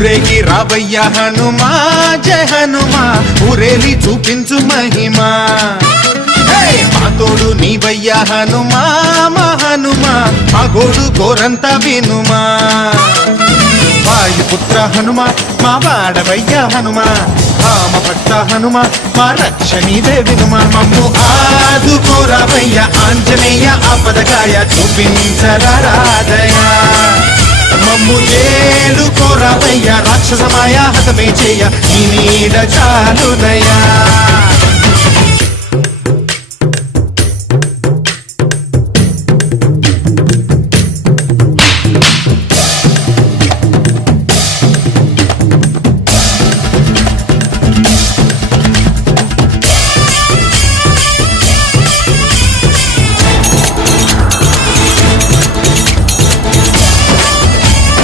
ఊరేగి రావయ్య హనుమా జయ హనుమా ఊరేలి చూపించు మహిమా మా తోడు నీవయ్య హనుమా మా హనుమా మా గోడు గోరంత వినుమా వాయుపుత్ర హనుమా మా వాడవయ్య హనుమా రామభక్త హనుమా మా రక్షణీదే వినుమా మమ్ము ఆదుకోరావయ్య ఆంజనేయ ఆపదకాయ చూపించరాదయ మమ్ము ఏలుకోరావయ్య రాక్షసమాయ హతమే చేయ నీ నీడ చాలుదయా